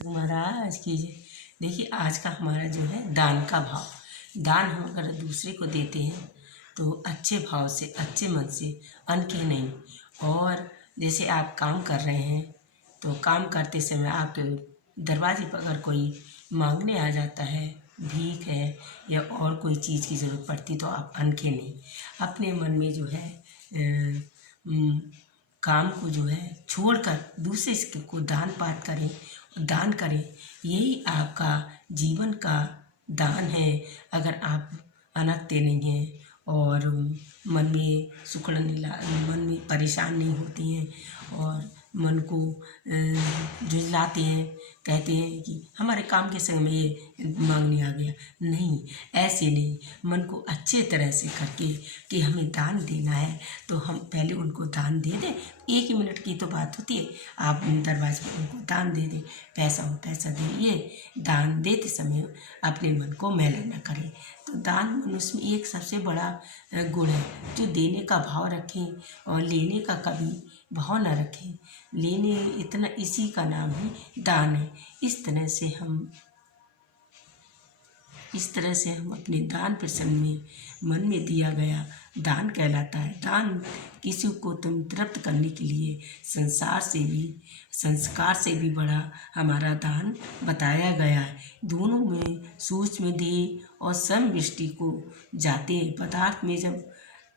तो महाराज कीजिए। देखिए आज का हमारा जो है दान का भाव। दान हम अगर दूसरे को देते हैं तो अच्छे भाव से, अच्छे मन से, अनके नहीं। और जैसे आप काम कर रहे हैं तो काम करते समय आपके दरवाजे पर अगर कोई मांगने आ जाता है, भीख है या और कोई चीज़ की ज़रूरत पड़ती तो आप अनके नहीं, अपने मन में जो है काम को जो है छोड़कर दूसरे को दान पात करें, दान करें। यही आपका जीवन का दान है। अगर आप अनकते नहीं हैं और मन में सुकड़न मन में परेशान नहीं होती हैं और मन को झुँझलाते हैं, कहते हैं कि हमारे काम के समय में ये मांगने आ गया। नहीं, ऐसे नहीं, मन को अच्छे तरह से करके कि हमें दान देना है तो हम पहले उनको दान दे दें। 1 मिनट की तो बात होती है, आप दरवाजे पर उनको दान दे दें, पैसा हो पैसा दें। ये दान देते समय अपने मन को मैला न करें। तो दान मनुष्य में एक सबसे बड़ा गुण है, जो देने का भाव रखें और लेने का कभी भाव न रखें। लेने इतना, इसी का नाम ही दान है। इस तरह से हम अपने दान प्रसंग में मन में दिया गया दान कहलाता है। दान किसी को तुम तृप्त करने के लिए संस्कार से भी बड़ा हमारा दान बताया गया है। दोनों में सूक्ष्म देह और समष्टि को जाते हैं। पदार्थ में जब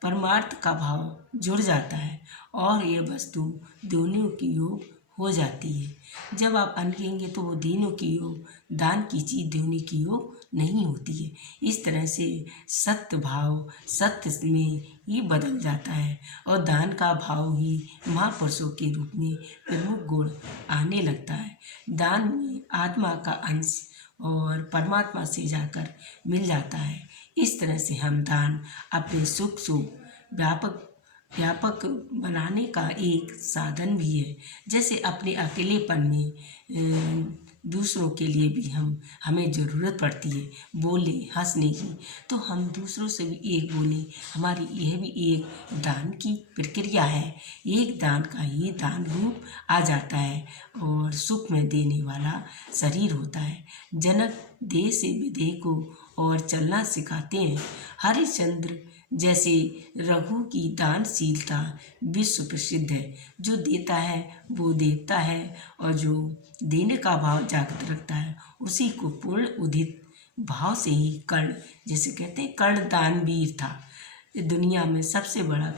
परमार्थ का भाव जुड़ जाता है और ये वस्तु दोनों की योग हो जाती है। जब आप अनकेंगे तो वो दोनों की योग, दान की चीज़ दोनों की योग नहीं होती है। इस तरह से सत्य भाव सत्य में ही बदल जाता है और दान का भाव ही महापुरुषों के रूप में प्रमुख गुण आने लगता है। दान में आत्मा का अंश और परमात्मा से जाकर मिल जाता है। इस तरह से हम दान अपने सुख व्यापक बनाने का एक साधन भी है। जैसे अपने अकेलेपन में दूसरों के लिए भी हमें ज़रूरत पड़ती है बोले हंसने की, तो हम दूसरों से भी एक बोले। हमारी यह भी एक दान की प्रक्रिया है। एक दान का ही दान रूप आ जाता है और सुख में देने वाला शरीर होता है। जनक देह से विदेह को और चलना सिखाते हैं। हरिश्चंद्र जैसे रघु की दानशीलता विश्व प्रसिद्ध है। जो देता है वो देवता है और जो देने का भाव जागृत रखता है उसी को पूर्ण उदित भाव से ही कर्ण, जैसे कहते हैं कर्ण दानवीर था। दुनिया में सबसे बड़ा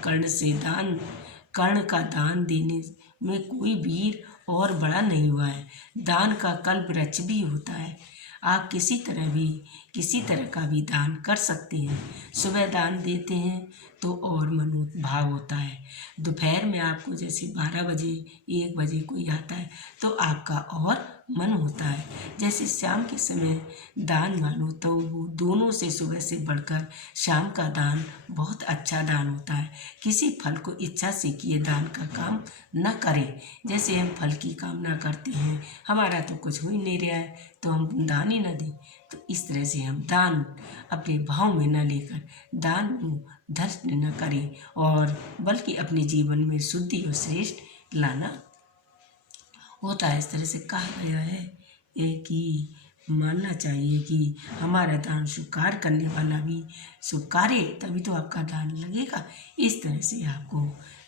कर्ण का दान देने में कोई वीर और बड़ा नहीं हुआ है। दान का कल्प वृक्ष भी होता है। आप किसी तरह का भी दान कर सकते हैं। सुबह दान देते हैं तो और मनोत भाव होता है। दोपहर में आपको जैसे 12 बजे 1 बजे कोई आता है तो आपका और मन होता है। जैसे शाम के समय दान मानो तो वो दोनों से सुबह से बढ़कर शाम का दान बहुत अच्छा दान होता है। किसी फल को इच्छा से किए दान का काम न करें। जैसे हम फल की कामना करते हैं, हमारा तो कुछ हो ही नहीं रहा है तो हम दान ही न दें। तो इस तरह से हम दान अपने भाव में न लेकर दान धर्ष न करें और बल्कि अपने जीवन में शुद्धि और श्रेष्ठ लाना होता है। इस तरह से कहा गया है कि मानना चाहिए कि हमारा दान स्वीकार करने वाला भी स्वीकारे, तभी तो आपका दान लगेगा। इस तरह से आपको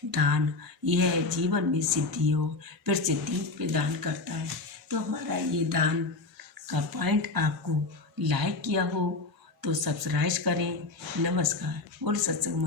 दान यह जीवन में सिद्धि और प्रसिद्धि प्रदान करता है। तो हमारा ये दान का पॉइंट आपको लाइक किया हो तो सब्सक्राइब करें। नमस्कार। बोल सत्संग।